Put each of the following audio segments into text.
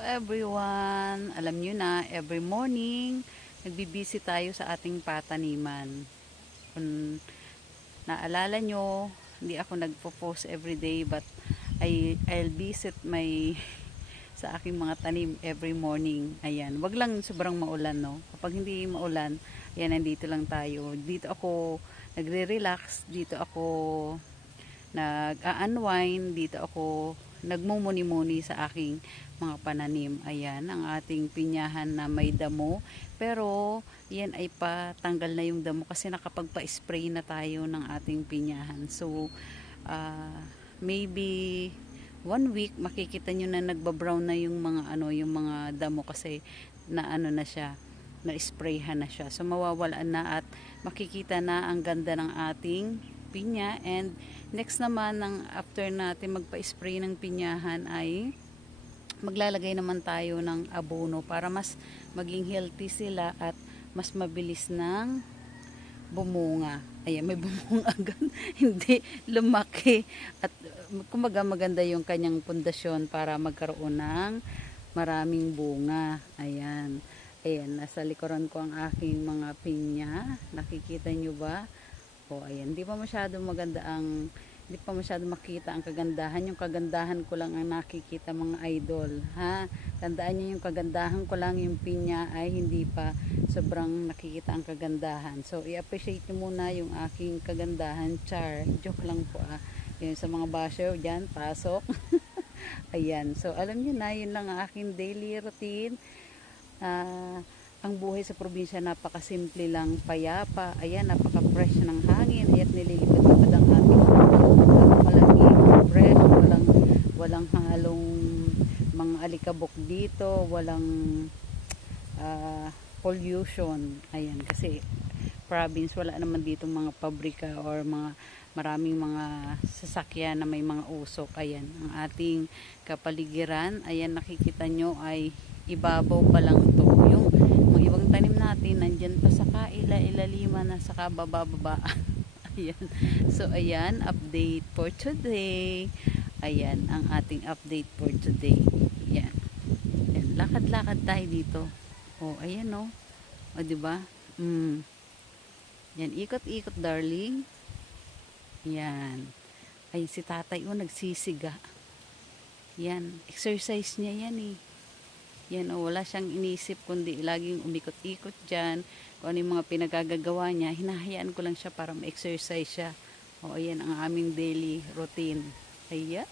everyone! Alam nyo na, every morning, nagbibisi tayo sa ating pataniman. Kung naalala nyo, hindi ako nagpo-post everyday but I'll visit sa aking mga tanim every morning. Ayan, wag lang sobrang maulan, no? Kapag hindi maulan, ayan, nandito lang tayo. Dito ako nagre-relax, dito ako nag-unwind, dito ako nagmumuni-muni sa aking mga pananim. Ayan, ang ating pinyahan na may damo. Pero, yan ay patanggal na yung damo kasi nakapagpa-spray na tayo ng ating pinyahan. So, maybe 1 week makikita nyo na nagbabrown na yung mga yung mga damo kasi na na siya, na-sprayhan na siya. So, mawawalan na at makikita na ang ganda ng ating pinya. And next naman, after natin magpa-spray ng pinyahan ay maglalagay naman tayo ng abono para mas maging healthy sila at mas mabilis ng bumunga. Ayan, may bumunga agad. Hindi lumaki. At kumaga maganda yung kanyang pundasyon para magkaroon ng maraming bunga. Ayan. Ayan, nasa likuran ko ang aking mga pinya. Nakikita nyo ba? O, ayan, hindi pa masyado makita ang kagandahan. Yung kagandahan ko lang ang nakikita, mga idol. Ha? Tandaan nyo, yung kagandahan ko lang, yung pinya ay hindi pa sobrang nakikita ang kagandahan. So, i-appreciate nyo muna yung aking kagandahan. Char. Joke lang po Yun, sa mga basher dyan, pasok. Ayan. So, alam nyo na, yun lang ang aking daily routine. Ang buhay sa probinsya napakasimple lang, payapa. Ayan, napaka-fresh ng hangin. Ayan, nililipad-lipad ang ating malangin, fresh, walang halong mga alikabok dito, walang pollution. Ayan, kasi province, wala naman dito mga pabrika or maraming mga sasakyan na may mga usok. Ayan, ang ating kapaligiran. Ayan, nakikita nyo ay ibabaw pa lang to. Yung mga ibang tanim natin nandyan pa sa ilaliman na sa kababa. Ayan. So, ayan, update for today. Ayan, ang ating update for today. Ayan. Ayan, lakad-lakad tayo dito. Oh, ayan, oh. O, diba? Yan, ikot-ikot, darling. Yan. Ay, si tatay, nagsisiga. Yan, exercise niya yan, eh. Yan, wala siyang inisip kundi laging umikot-ikot dyan. Kung ano yung mga pinagagagawa niya, hinahayaan ko lang siya para ma-exercise siya. Ayan ang aming daily routine. Ayan.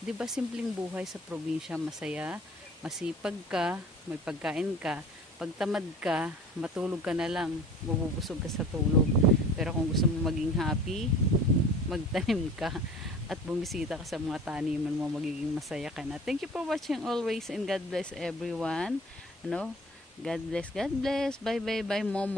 Diba simpleng buhay sa probinsya, masaya? Masipag ka, may pagkain ka. Pag tamad ka, matulog ka na lang. Mabubusog ka sa tulog. Pero kung gusto mo maging happy, magtanim ka at bumisita ka sa mga taniman mo, magiging masaya ka na. Thank you for watching always and God bless everyone. God bless, God bless. Bye, bye, bye, mom.